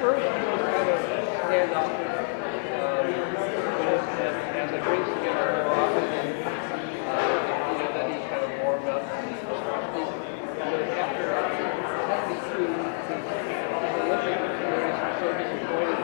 first he was kind of standoffish. As it brings together more often, then he kind of warmed up. After 72, his Olympic experience was so disappointing.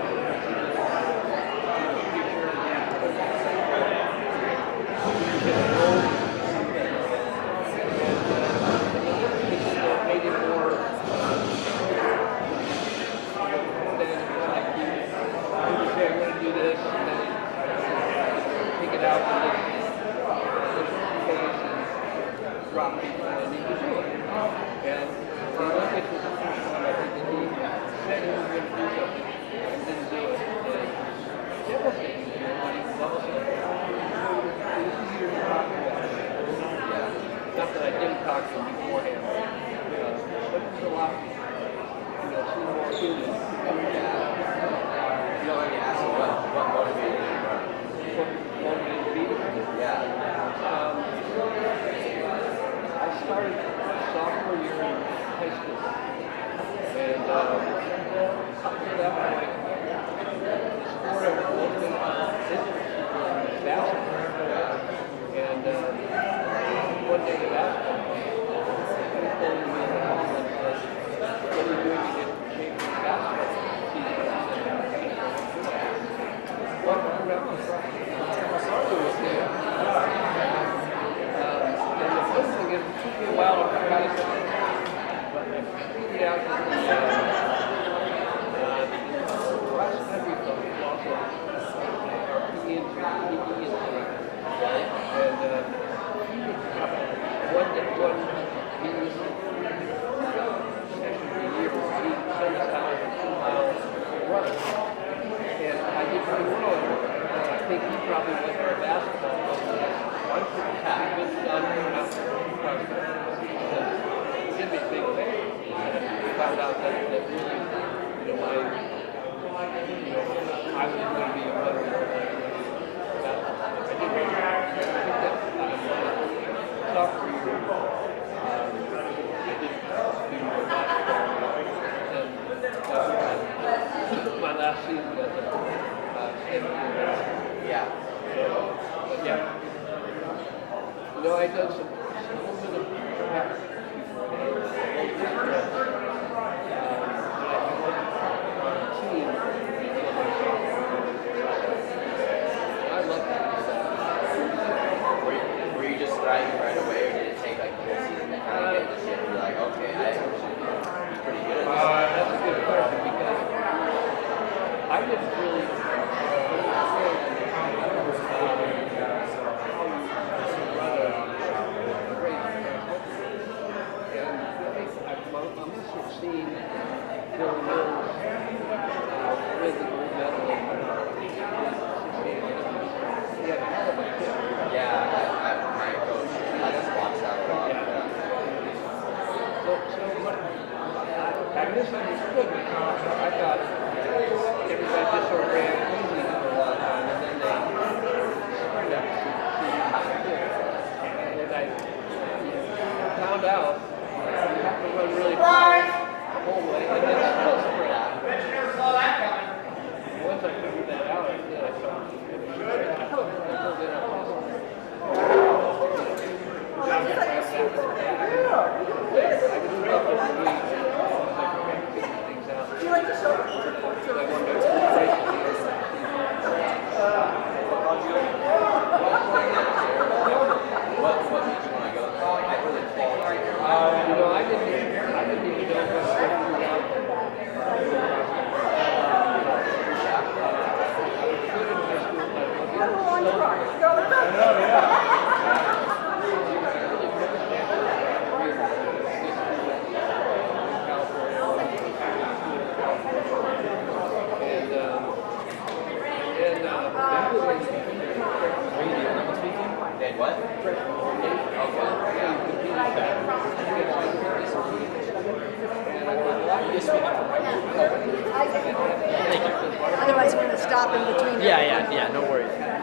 Otherwise, we're going to stop in between. Yeah, no worries. Yeah,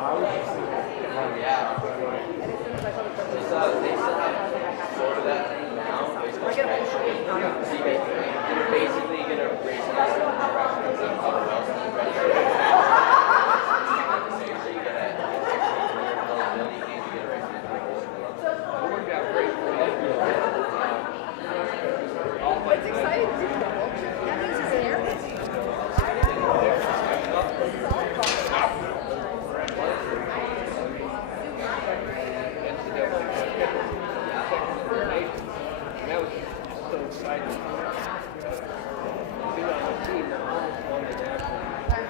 I was just thinking, be on a team that almost won the national. That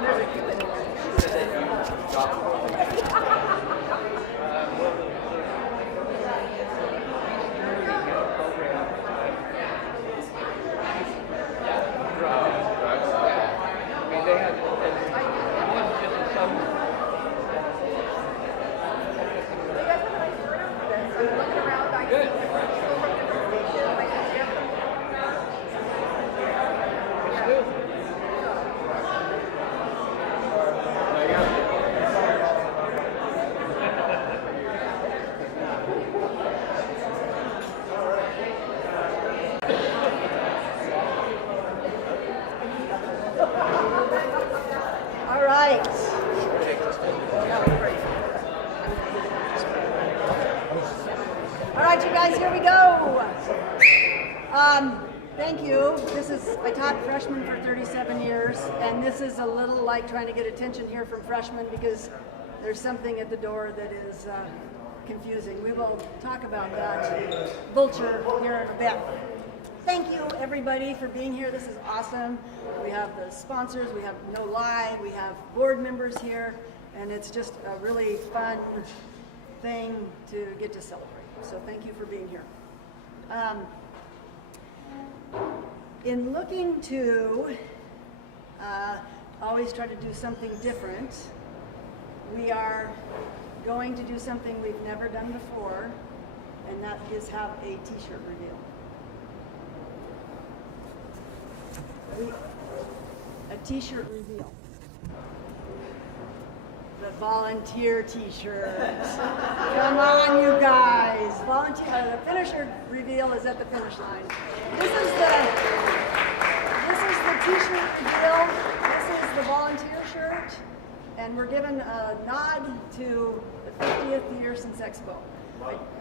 really got she said that you dropped the ball. Thank you. I taught freshmen for 37 years, and this is a little like trying to get attention here from freshmen because there's something at the door that is confusing. We will talk about that vulture here in a bit. Thank you, everybody, for being here. This is awesome. We have the sponsors, we have No Lie, we have board members here, and it's just a really fun thing to get to celebrate. So thank you for being here. In looking to always try to do something different, we are going to do something we've never done before, and that is have a t-shirt reveal. A t-shirt reveal. The volunteer t-shirts. Come on, you guys. Volunteer. The finisher reveal is at the finish line. This is the t-shirt reveal. This is the volunteer shirt, and we're giving a nod to the 50th year since Expo.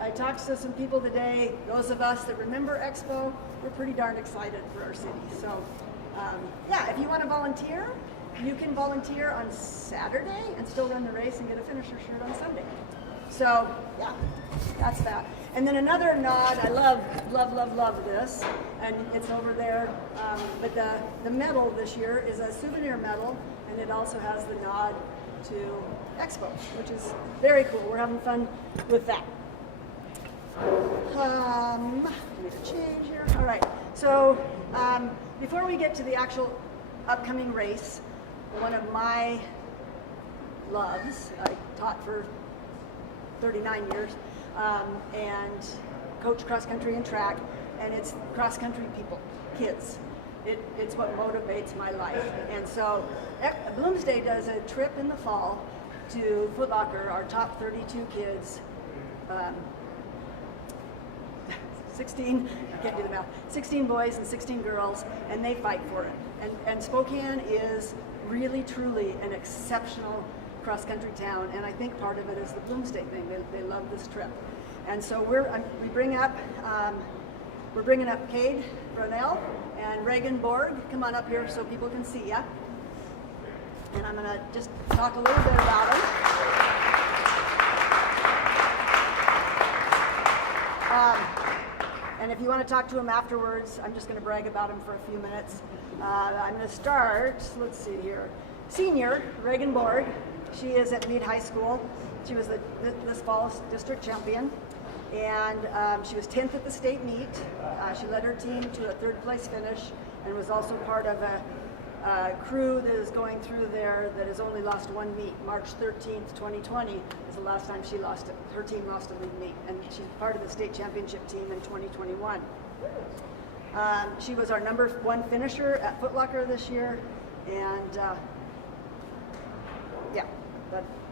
I talked to some people today. Those of us that remember Expo, we're pretty darn excited for our city. So, yeah, if you want to volunteer, you can volunteer on Saturday and still run the race and get a finisher shirt on Sunday. So, yeah, that's that. And then another nod, I love this, and it's over there. But the medal this year is a souvenir medal, and it also has the nod to Expo, which is very cool. We're having fun with that. Make a change here. All right. So before we get to the actual upcoming race, one of my loves, I taught for 39 years, and coach cross country and track, and it's cross country people, kids. It's what motivates my life. And so Bloomsday does a trip in the fall to Foot Locker, our top 32 kids, 16, I can't do the math, 16 boys and 16 girls, and they fight for it. And Spokane is really, truly an exceptional cross-country town, and I think part of it is the Bloomsday thing. They love this trip. And so we're bringing up Cade Brunell and Reagan Borg. Come on up here so people can see ya. And I'm gonna just talk a little bit about them. And if you want to talk to them afterwards, I'm just going to brag about them for a few minutes. I'm going to start, let's see here. Senior, Reagan Borg. She is at Meade High School. She was this fall's district champion. And she was 10th at the state meet. She led her team to a third place finish and was also part of a crew that is going through there that has only lost one meet. March 13th, 2020 is the last time she lost it. Her team lost a league meet, and she's part of the state championship team in 2021. She was our number 1 finisher at Foot Locker this year, and yeah,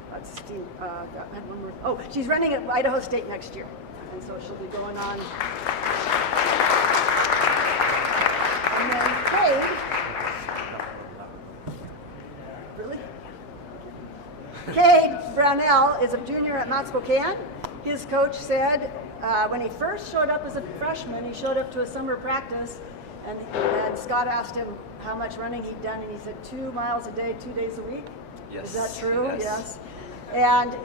that's Steve. I had one more. Oh, she's running at Idaho State next year, and so she'll be going on. And then Cade. Really? Cade Brownell is a junior at Mount Spokane. His coach said when he first showed up as a freshman, he showed up to a summer practice, and Scott asked him how much running he'd done, and he said 2 miles a day, 2 days a week. Yes. Is that true? Yes. And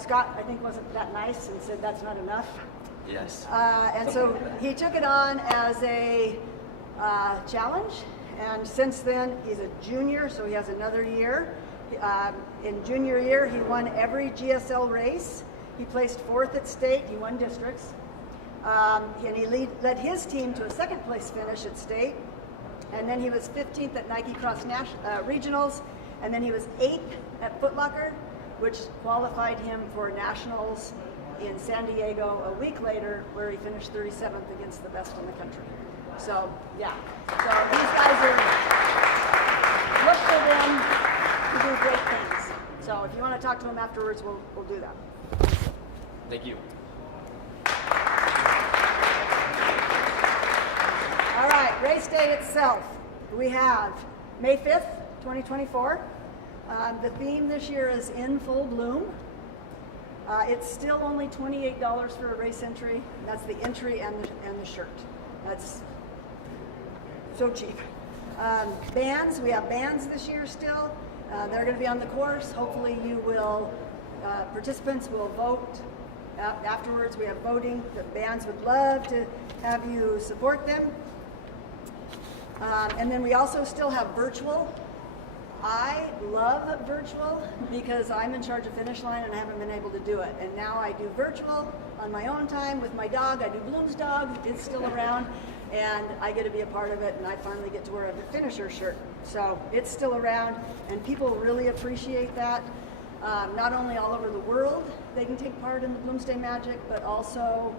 Scott, I think, wasn't that nice and said that's not enough. Yes. And so he took it on as a challenge, and since then he's a junior, so he has another year. In junior year, he won every GSL race. He placed 4th at state. He won districts. And he led his team to a 2nd place finish at state. And then he was 15th at Nike Cross Regionals. And then he was 8th at Foot Locker, which qualified him for nationals in San Diego a week later, where he finished 37th against the best in the country. So, yeah. So these guys are, look for them to do great things. So if you want to talk to them afterwards, we'll do that. Thank you. All right, race day itself. We have May 5th, 2024. The theme this year is In Full Bloom. It's still only $28 for a race entry. That's the entry and the shirt. That's so cheap. Bands, we have bands this year still. They're going to be on the course. Hopefully you will, participants will vote. Afterwards we have voting. The bands would love to have you support them. And then we also still have virtual. I love virtual because I'm in charge of Finish Line and I haven't been able to do it. And now I do virtual on my own time with my dog. I do Bloom's dog. It's still around and I get to be a part of it, and I finally get to wear a finisher shirt. So it's still around and people really appreciate that. Not only all over the world they can take part in the Bloomsday Magic, but also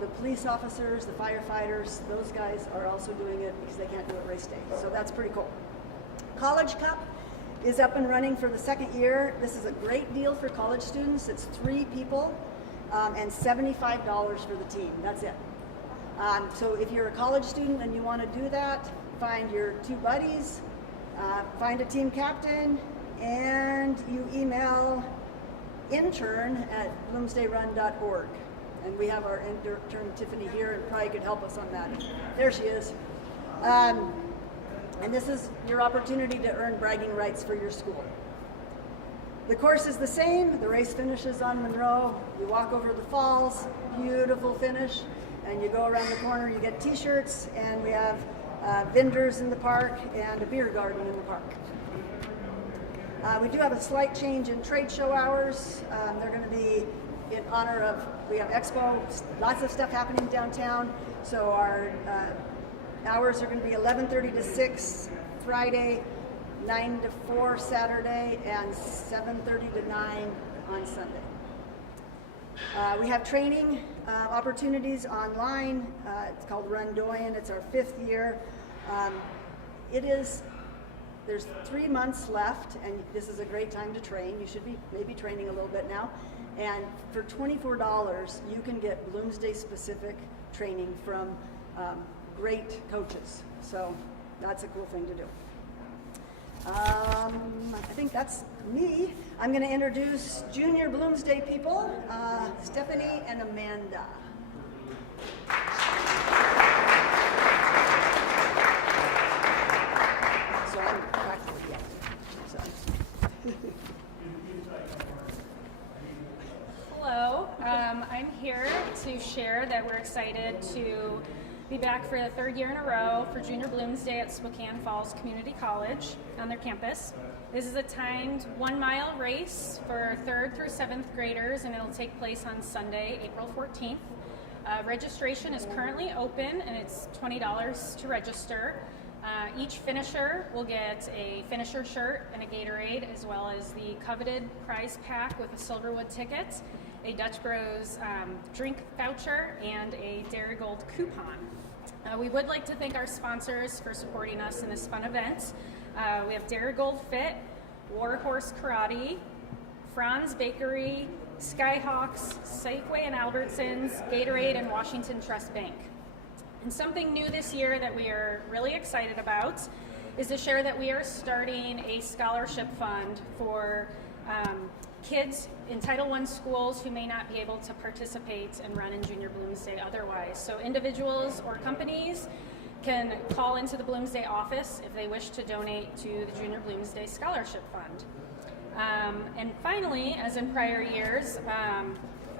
the police officers, the firefighters, those guys are also doing it because they can't do it race day. So that's pretty cool. College Cup is up and running for the 2nd year. This is a great deal for college students. It's 3 people and $75 for the team. That's it. So if you're a college student and you want to do that, find your 2 buddies, find a team captain, and you email intern@bloomsdayrun.org. And we have our intern Tiffany here and probably could help us on that. There she is. And this is your opportunity to earn bragging rights for your school. The course is the same. The race finishes on Monroe. You walk over the falls, beautiful finish, and you go around the corner. You get t-shirts, and we have vendors in the park and a beer garden in the park. We do have a slight change in trade show hours. They're going to be in honor of, we have Expo, lots of stuff happening downtown. So our hours are going to be 11:30 to 6 Friday, 9 to 4 Saturday, and 7:30 to 9 on Sunday. We have training opportunities online. It's called Rundoyan. It's our 5th year. There's 3 months left, and this is a great time to train. You should be maybe training a little bit now. And for $24, you can get Bloomsday specific training from great coaches. So that's a cool thing to do. I think that's me. I'm going to introduce junior Bloomsday people, Stephanie and Amanda. So I'm practically young. So. Hello, I'm here to share that we're excited to be back for the 3rd year in a row for Junior Bloomsday at Spokane Falls Community College on their campus. This is a timed 1-mile race for 3rd through 7th graders, and it'll take place on Sunday, April 14th. Registration is currently open, and it's $20 to register. Each finisher will get a finisher shirt and a Gatorade, as well as the coveted prize pack with a Silverwood ticket, a Dutch Bros drink voucher, and a Dairy Gold coupon. We would like to thank our sponsors for supporting us in this fun event. We have Dairy Gold Fit, Warhorse Karate, Franz Bakery, Skyhawks, Safeway and Albertsons, Gatorade, and Washington Trust Bank. And something new this year that we are really excited about is to share that we are starting a scholarship fund for kids in Title I schools who may not be able to participate and run in Junior Bloomsday otherwise. So individuals or companies can call into the Bloomsday office if they wish to donate to the Junior Bloomsday Scholarship Fund. And finally, as in prior years,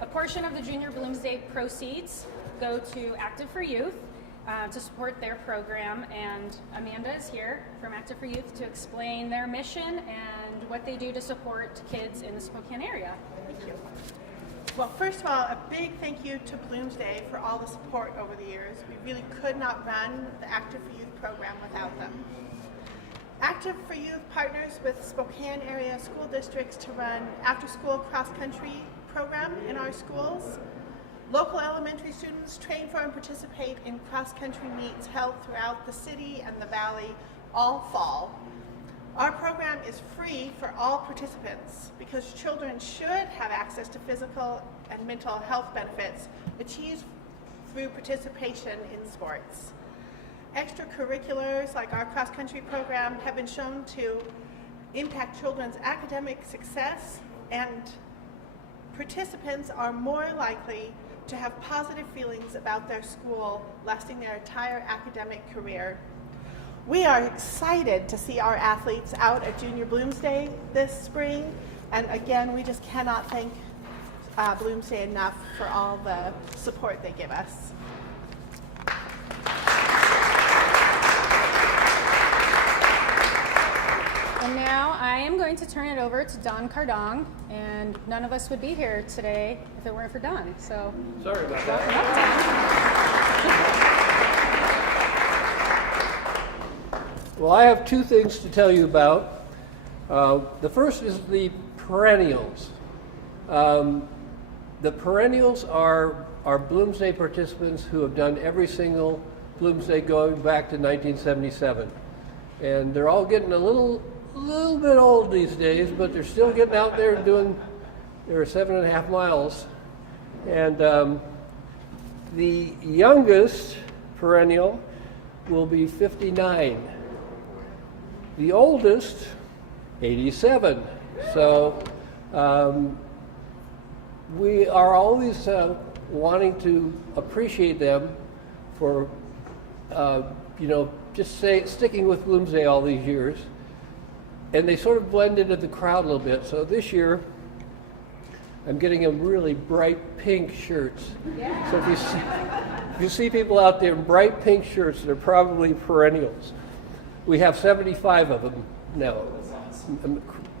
a portion of the Junior Bloomsday proceeds go to Active for Youth to support their program, and Amanda is here from Active for Youth to explain their mission and what they do to support kids in the Spokane area. Thank you. Well, first of all, a big thank you to Bloomsday for all the support over the years. We really could not run the Active for Youth program without them. Active for Youth partners with Spokane area school districts to run after-school cross-country program in our schools. Local elementary students train for and participate in cross-country meets held throughout the city and the valley all fall. Our program is free for all participants because children should have access to physical and mental health benefits achieved through participation in sports. Extracurriculars like our cross-country program have been shown to impact children's academic success, and participants are more likely to have positive feelings about their school lasting their entire academic career. We are excited to see our athletes out at Junior Bloomsday this spring, and again, we just cannot thank Bloomsday enough for all the support they give us. And now I am going to turn it over to Don Cardong, and none of us would be here today if it weren't for Don. So Sorry about welcome that. up, Don. Well, I have two things to tell you about. The first is the perennials. The perennials are Bloomsday participants who have done every single Bloomsday going back to 1977. And they're all getting a little bit old these days, but they're still getting out there and doing their 7.5 miles. And the youngest perennial will be 59. The oldest, 87. So we are always wanting to appreciate them for, just sticking with Bloomsday all these years. And they sort of blend into the crowd a little bit. So this year, I'm getting them really bright pink shirts. Yeah. So if you see people out there in bright pink shirts, they're probably perennials. We have 75 of them now.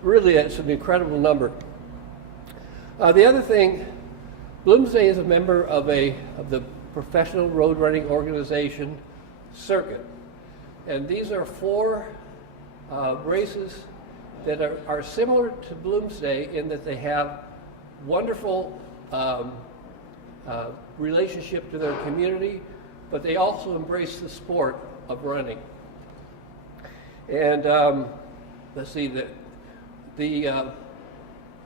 Really, it's an incredible number. The other thing, Bloomsday is a member of the professional road running organization, Circuit. And these are 4 races that are similar to Bloomsday in that they have wonderful relationship to their community, but they also embrace the sport of running. And let's see, the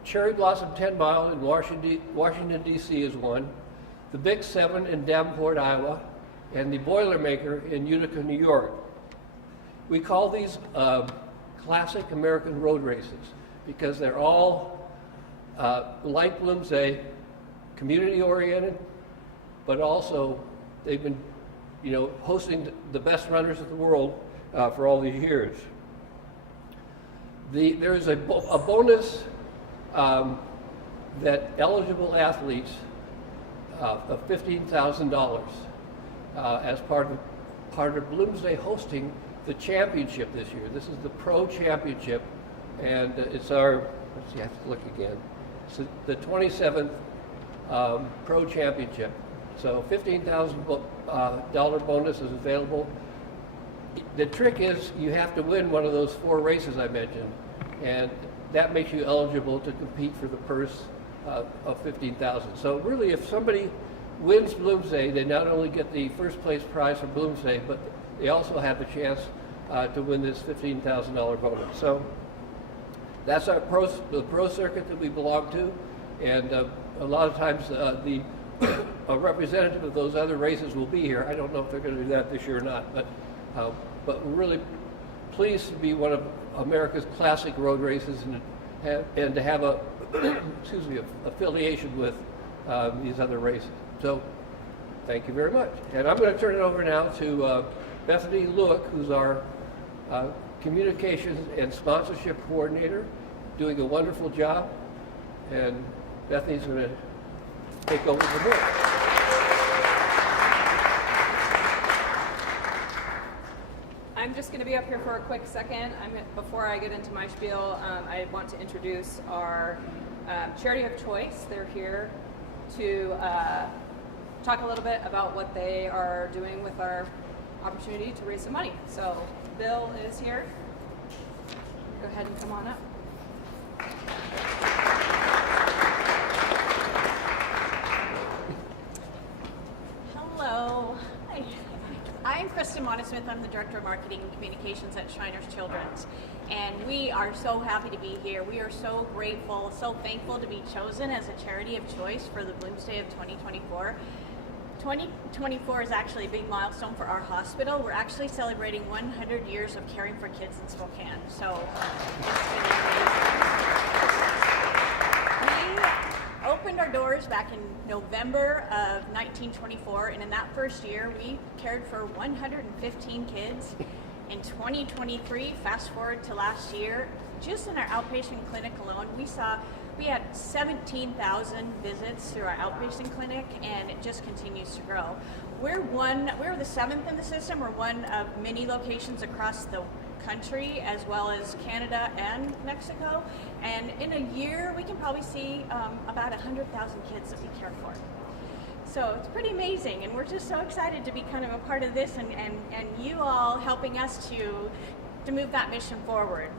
Cherry Blossom 10 Mile in Washington, D.C. is one, the Big 7 in Davenport, Iowa, and the Boilermaker in Utica, New York. We call these classic American road races because they're all, like Bloomsday, community-oriented, but also they've been, hosting the best runners of the world for all these years. There is a bonus that eligible athletes of $15,000 as part of Bloomsday hosting the championship this year. This is the Pro Championship, and it's our, let's see, I have to look again. It's the 27th Pro Championship. So $15,000 bonus is available. The trick is you have to win one of those 4 races I mentioned, and that makes you eligible to compete for the purse of $15,000. So really, if somebody wins Bloomsday, they not only get the first place prize for Bloomsday, but they also have the chance to win this $15,000 bonus. So that's the pro circuit that we belong to, and a lot of times a representative of those other races will be here. I don't know if they're going to do that this year or not, but we're really pleased to be one of America's classic road races and to have a affiliation with these other races. So thank you very much. And I'm going to turn it over now to Bethany Luick, who's our communications and sponsorship coordinator, doing a wonderful job. And Bethany's going to take over from here. I'm just going to be up here for a quick second. Before I get into my spiel, I want to introduce our charity of choice. They're here to talk a little bit about what they are doing with our opportunity to raise some money. So Bill is here. Go ahead and come on up. Hello. Hi. I'm Kristen Montesmith. I'm the Director of Marketing and Communications at Shriners Children's. And we are so happy to be here. We are so grateful, so thankful to be chosen as a charity of choice for the Bloomsday of 2024. 2024 is actually a big milestone for our hospital. We're actually celebrating 100 years of caring for kids in Spokane. So it's been amazing. We opened our doors back in November of 1924, and in that first year, we cared for 115 kids. In 2023, fast forward to last year, just in our outpatient clinic alone, we had 17,000 visits through our outpatient clinic, and it just continues to grow. We're the 7th in the system. We're one of many locations across the country, as well as Canada and Mexico. And in a year, we can probably see about 100,000 kids that we care for. So it's pretty amazing, and we're just so excited to be kind of a part of this, and you all helping us to move that mission forward.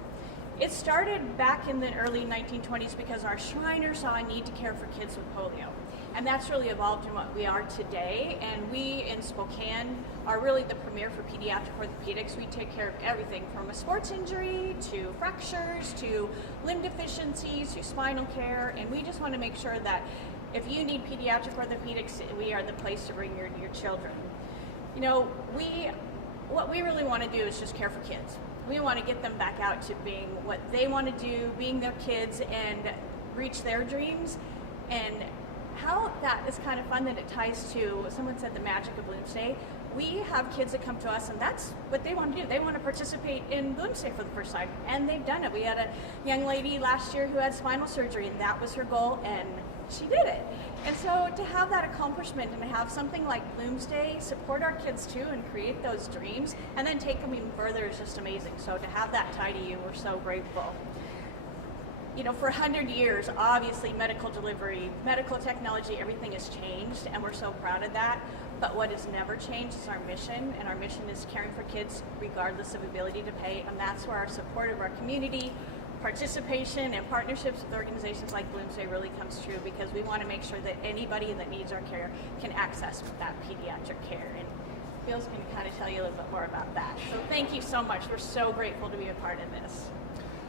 It started back in the early 1920s because our Shriners saw a need to care for kids with polio. And that's really evolved in what we are today. And we in Spokane are really the premier for pediatric orthopedics. We take care of everything from a sports injury to fractures to limb deficiencies to spinal care. And we just want to make sure that if you need pediatric orthopedics, we are the place to bring your children. You know, what we really want to do is just care for kids. We want to get them back out to being what they want to do, being their kids, and reach their dreams. And how that is kind of fun that it ties to, someone said, the magic of Bloomsday. We have kids that come to us, and that's what they want to do. They want to participate in Bloomsday for the first time, and they've done it. We had a young lady last year who had spinal surgery, and that was her goal, and she did it. And so to have that accomplishment and to have something like Bloomsday support our kids too and create those dreams and then take them even further is just amazing. So to have that tie to you, we're so grateful. You know, for 100 years, obviously medical delivery, medical technology, everything has changed, and we're so proud of that. But what has never changed is our mission, and our mission is caring for kids regardless of ability to pay, and that's where our support of our community, participation and partnerships with organizations like Bloomsday really comes true, because we want to make sure that anybody that needs our care can access that pediatric care. And Bill's going to kind of tell you a little bit more about that. So thank you so much. We're so grateful to be a part of this.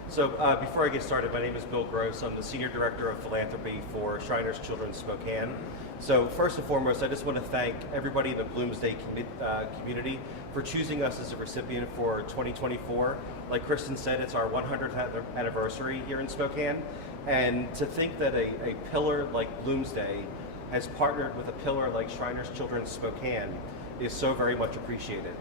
So before I get started, my name is Bill Gross. I'm the Senior Director of Philanthropy for Shriners Children's Spokane. So first and foremost, I just want to thank everybody in the Bloomsday community for choosing us as a recipient for 2024. Like Kristen said, it's our 100th anniversary here in Spokane. And to think that a pillar like Bloomsday has partnered with a pillar like Shriners Children's Spokane is so very much appreciated.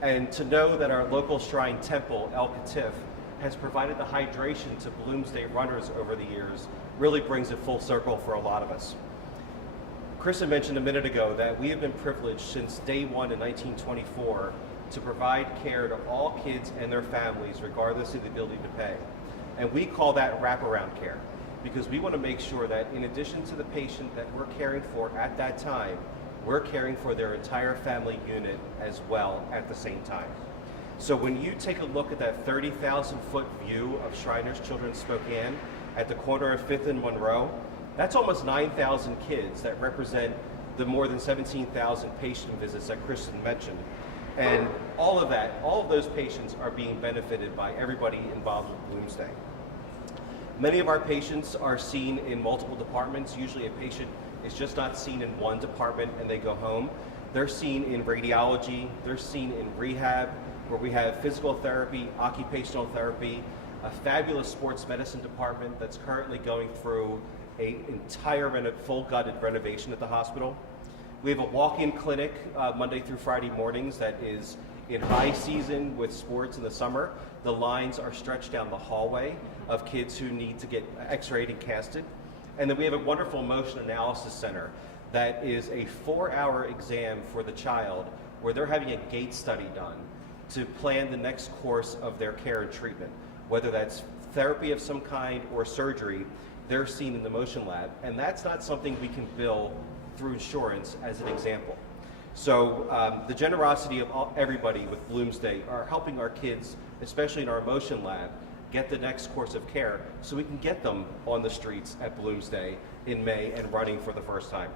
And to know that our local shrine temple, El Katif, has provided the hydration to Bloomsday runners over the years really brings it full circle for a lot of us. Kristen mentioned a minute ago that we have been privileged since day one in 1924 to provide care to all kids and their families regardless of the ability to pay. And we call that wraparound care, because we want to make sure that in addition to the patient that we're caring for at that time, we're caring for their entire family unit as well at the same time. So when you take a look at that 30,000 foot view of Shriners Children's Spokane at the corner of 5th and Monroe, that's almost 9,000 kids that represent the more than 17,000 patient visits that Kristen mentioned. And all of those patients are being benefited by everybody involved with Bloomsday. Many of our patients are seen in multiple departments. Usually a patient is just not seen in one department and they go home. They're seen in radiology, they're seen in rehab, where we have physical therapy, occupational therapy, a fabulous sports medicine department that's currently going through an entire full gutted renovation at the hospital. We have a walk-in clinic Monday through Friday mornings that is in high season with sports in the summer. The lines are stretched down the hallway of kids who need to get x-rayed and casted. And then we have a wonderful motion analysis center that is a 4-hour exam for the child where they're having a gait study done to plan the next course of their care and treatment, whether that's therapy of some kind or surgery. They're seen in the motion lab, and that's not something we can bill through insurance as an example. So the generosity of everybody with Bloomsday are helping our kids, especially in our motion lab, get the next course of care so we can get them on the streets at Bloomsday in May and running for the first time.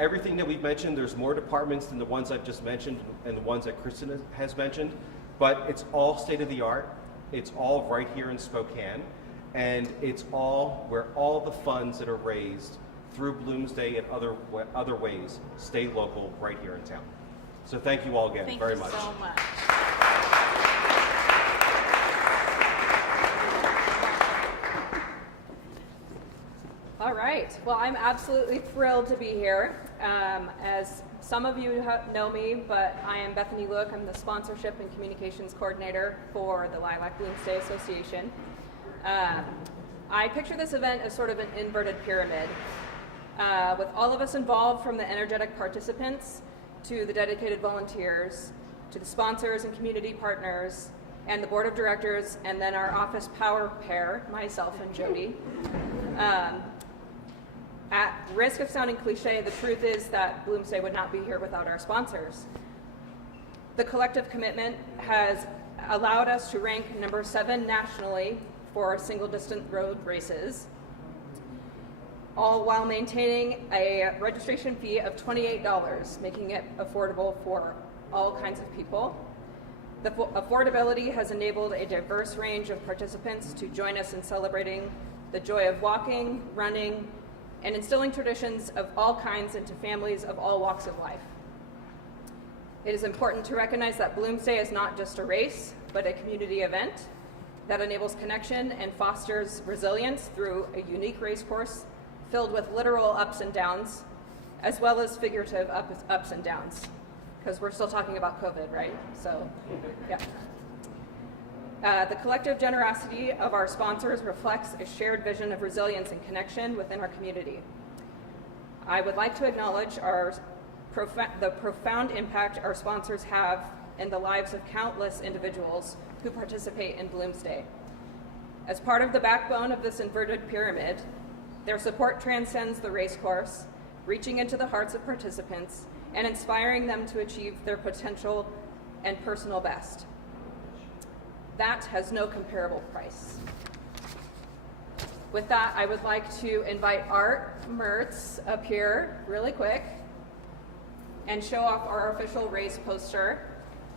Everything that we've mentioned, there's more departments than the ones I've just mentioned and the ones that Kristen has mentioned, but it's all state of the art. It's all right here in Spokane, and it's all where all the funds that are raised through Bloomsday and other ways stay local right here in town. So thank you all again very much. Thank you so much. All right. Well, I'm absolutely thrilled to be here. As some of you know me, but I am Bethany Luke. I'm the sponsorship and communications coordinator for the Lilac Bloomsday Association. I picture this event as sort of an inverted pyramid, with all of us involved, from the energetic participants to the dedicated volunteers to the sponsors and community partners and the board of directors, and then our office power pair, myself and Jody. At risk of sounding cliche, the truth is that Bloomsday would not be here without our sponsors. The collective commitment has allowed us to rank number 7 nationally for single distance road races, all while maintaining a registration fee of $28, making it affordable for all kinds of people. The affordability has enabled a diverse range of participants to join us in celebrating the joy of walking, running, and instilling traditions of all kinds into families of all walks of life. It is important to recognize that Bloomsday is not just a race, but a community event that enables connection and fosters resilience through a unique race course filled with literal ups and downs, as well as figurative ups and downs, because we're still talking about COVID, right? So, yeah. The collective generosity of our sponsors reflects a shared vision of resilience and connection within our community. I would like to acknowledge the profound impact our sponsors have in the lives of countless individuals who participate in Bloomsday. As part of the backbone of this inverted pyramid, their support transcends the race course, reaching into the hearts of participants and inspiring them to achieve their potential and personal best. That has no comparable price. With that, I would like to invite Art Mertz up here really quick and show off our official race poster.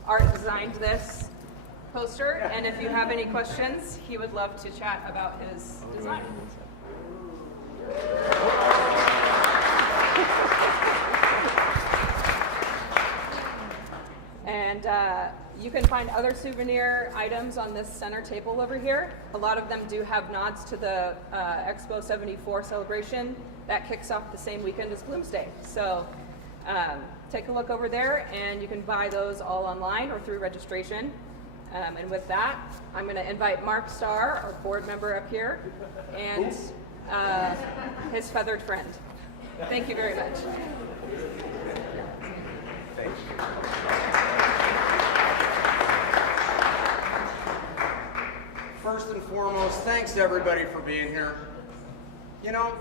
Art designed this poster, and if you have any questions, he would love to chat about his design. And you can find other souvenir items on this center table over here. A lot of them do have nods to the Expo 74 celebration that kicks off the same weekend as Bloomsday. So take a look over there, and you can buy those all online or through registration. And with that, I'm going to invite Mark Starr, our board member, up here, and his feathered friend. Thank you very much. Thank you. First and foremost, thanks to everybody for being here. You know,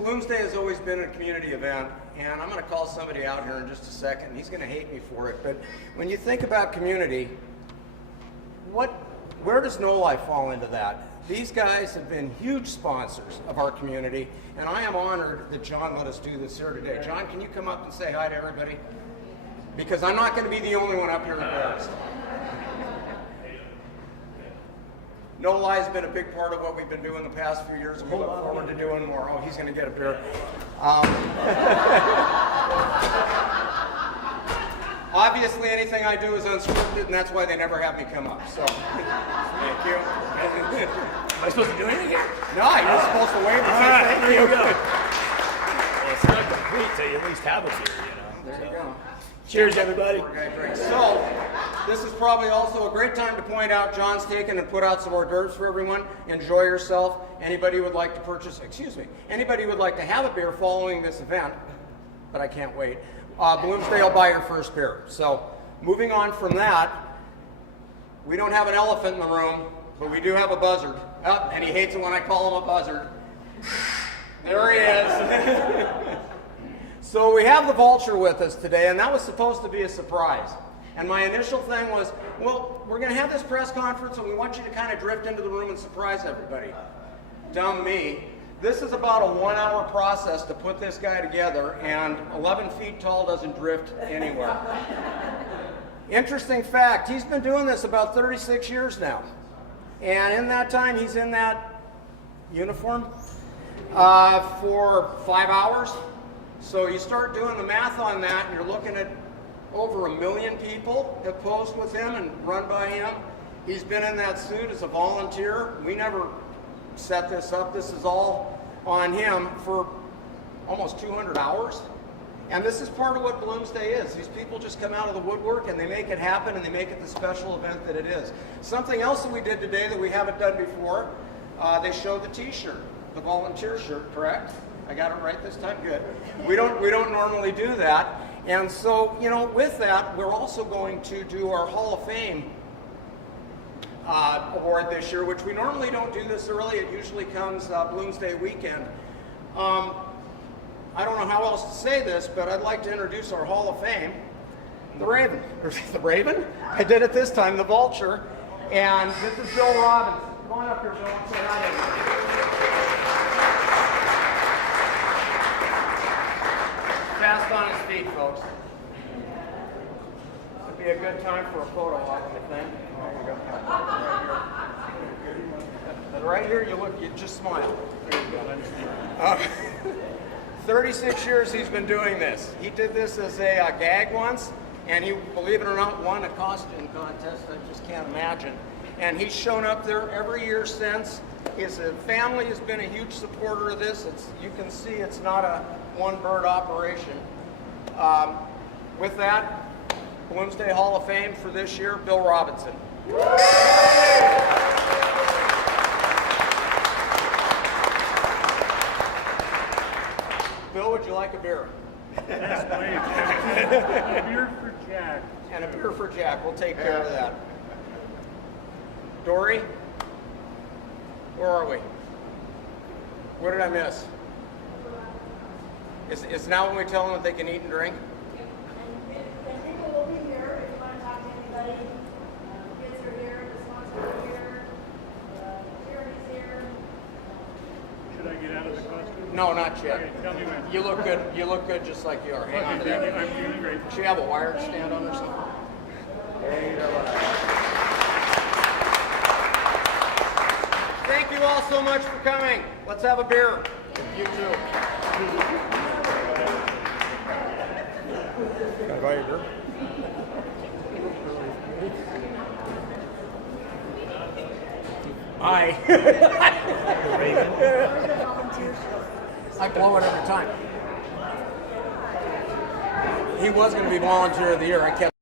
Bloomsday has always been a community event, and I'm going to call somebody out here in just a second. He's going to hate me for it, but when you think about community, where does No Life fall into that? These guys have been huge sponsors of our community, and I am honored that John let us do this here today. John, can you come up and say hi to everybody? Because I'm not going to be the only one up here embarrassed. No Lie has been a big part of what we've been doing the past few years, and we look forward to doing more. Oh, he's going to get a beer. Obviously, anything I do is unscripted, and that's why they never have me come up. So, thank you. Am I supposed to do anything here? No, you're supposed to wave and say thank there you. you go. Well, it's not complete, so you at least have us here, you know. There you go. Cheers, everybody. Okay, great. So, this is probably also a great time to point out John's taken and put out some hors d'oeuvres for everyone. Enjoy yourself. Anybody would like to purchase, anybody would like to have a beer following this event, but I can't wait. Bloomsday will buy your first beer. So, moving on from that, we don't have an elephant in the room, but we do have a buzzard. Oh, and he hates it when I call him a buzzard. There he is. So we have the vulture with us today, and that was supposed to be a surprise. And my initial thing was, well, we're going to have this press conference, and we want you to kind of drift into the room and surprise everybody. Dumb me. This is about a 1-hour process to put this guy together, and 11 feet tall doesn't drift anywhere. Interesting fact, he's been doing this about 36 years now. And in that time, he's in that uniform for 5 hours. So you start doing the math on that, and you're looking at over 1 million people have posed with him and run by him. He's been in that suit as a volunteer. We never set this up. This is all on him for almost 200 hours. And this is part of what Bloomsday is. These people just come out of the woodwork and they make it happen, and they make it the special event that it is. Something else that we did today that we haven't done before, they showed the t-shirt, the volunteer shirt, correct? I got it right this time, good. We don't normally do that. And so, you know, with that, we're also going to do our Hall of Fame award this year, which we normally don't do this early. It usually comes Bloomsday weekend. I don't know how else to say this, but I'd like to introduce our Hall of Fame, the Raven. The Raven? I did it this time, the Vulture. And this is Bill Robinson. Come on up here, Bill, and say hi, everybody. Fast on his feet, folks. Would be a good time for a photo op, I think. There you go. Right here, you just smile. There you go. 36 years he's been doing this. He did this as a gag once, and he, believe it or not, won a costume contest. I just can't imagine. And he's shown up there every year since. His family has been a huge supporter of this. You can see it's not a one-bird operation. With that, Bloomsday Hall of Fame for this year, Bill Robinson. Bill, would you like a beer? Yes, please. A beer for Jack. And a beer for Jack. We'll take care of that. Dory, where are we? What did I miss? Is now when we tell them that they can eat and drink? And people will be here if you want to talk to anybody. Kids are here, the sponsors are here, charity's here. Should I get out of the costume? No, not yet. Okay, tell me when. You look good. You look good just like you are. Hang on to that. I'm feeling great. Should you have a wire to stand on or something? There you go. Thank you all so much for coming. Let's have a beer. You too. Can I buy your beer? Hi. I blow it every time. He was going to be volunteer of the year. I kept